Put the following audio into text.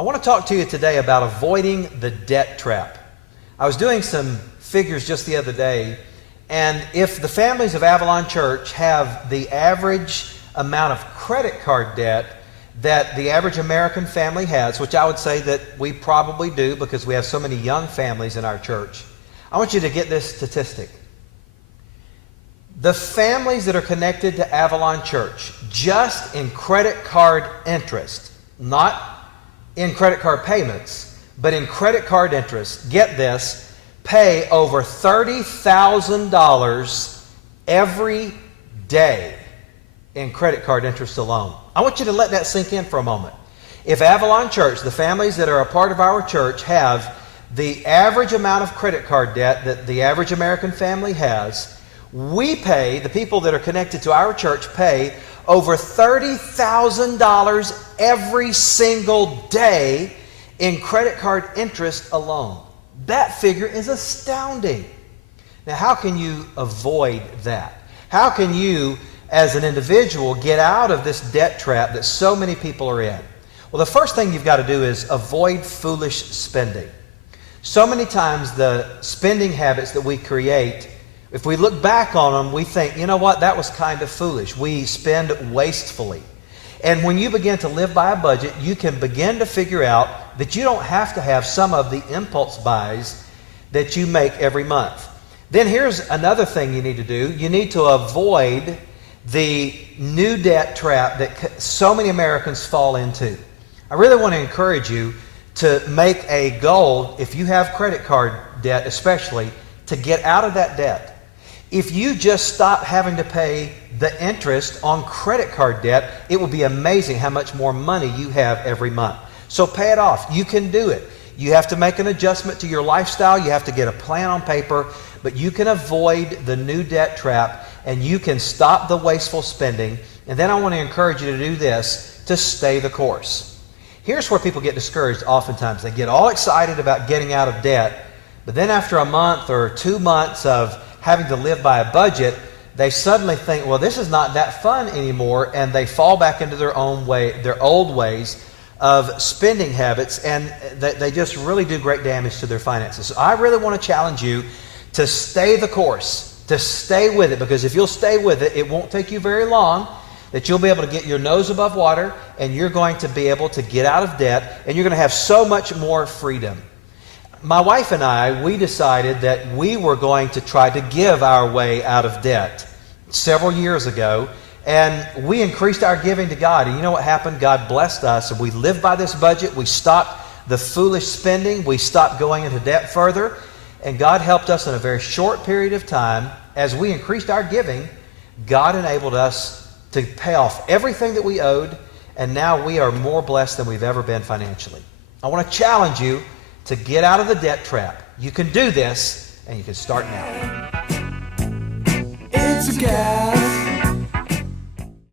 I want to talk to you today about avoiding the debt trap. I was doing some figures just the other day, and if the families of Avalon Church have the average amount of credit card debt that the average American family has, which I would say that we probably do because we have so many young families in our church, I want you to get this statistic. The families that are connected to Avalon Church, just in credit card interest, not in credit card payments, but in credit card interest, get this, pay over $30,000 every day in credit card interest alone. I want you to let that sink in for a moment. If Avalon Church, the families that are a part of our church, have the average amount of credit card debt that the average American family has, we pay, the people that are connected to our church pay over $30,000 every single day in credit card interest alone. That figure is astounding. Now, how can you avoid that? How can you, as an individual, get out of this debt trap that so many people are in? Well, the first thing you've got to do is avoid foolish spending. So many times the spending habits that we create, if we look back on them, we think, you know what, that was kind of foolish. We spend wastefully. And when you begin to live by a budget, you can begin to figure out that you don't have to have some of the impulse buys that you make every month. Then here's another thing you need to do. You need to avoid the new debt trap that so many Americans fall into. I really want to encourage you to make a goal, if you have credit card debt especially, to get out of that debt. If you just stop having to pay the interest on credit card debt, it will be amazing how much more money you have every month. So pay it off. You can do it. You have to make an adjustment to your lifestyle. You have to get a plan on paper, but you can avoid the new debt trap and you can stop the wasteful spending. And then I want to encourage you to do this, to stay the course. Here's where people get discouraged oftentimes. They get all excited about getting out of debt, but then after a month or 2 months of having to live by a budget, they suddenly think, well, this is not that fun anymore, and they fall back into their own way, their old ways of spending habits, and they just really do great damage to their finances. So I really want to challenge you to stay the course, to stay with it, because if you'll stay with it, it won't take you very long that you'll be able to get your nose above water, and you're going to be able to get out of debt, and you're going to have so much more freedom. My wife and I, we decided that we were going to try to give our way out of debt several years ago, and we increased our giving to God. And you know what happened? God blessed us, and we lived by this budget. We stopped the foolish spending. We stopped going into debt further, and God helped us in a very short period of time. As we increased our giving, God enabled us to pay off everything that we owed, and now we are more blessed than we've ever been financially. I want to challenge you to get out of the debt trap. You can do this, and you can start now. It's a gas.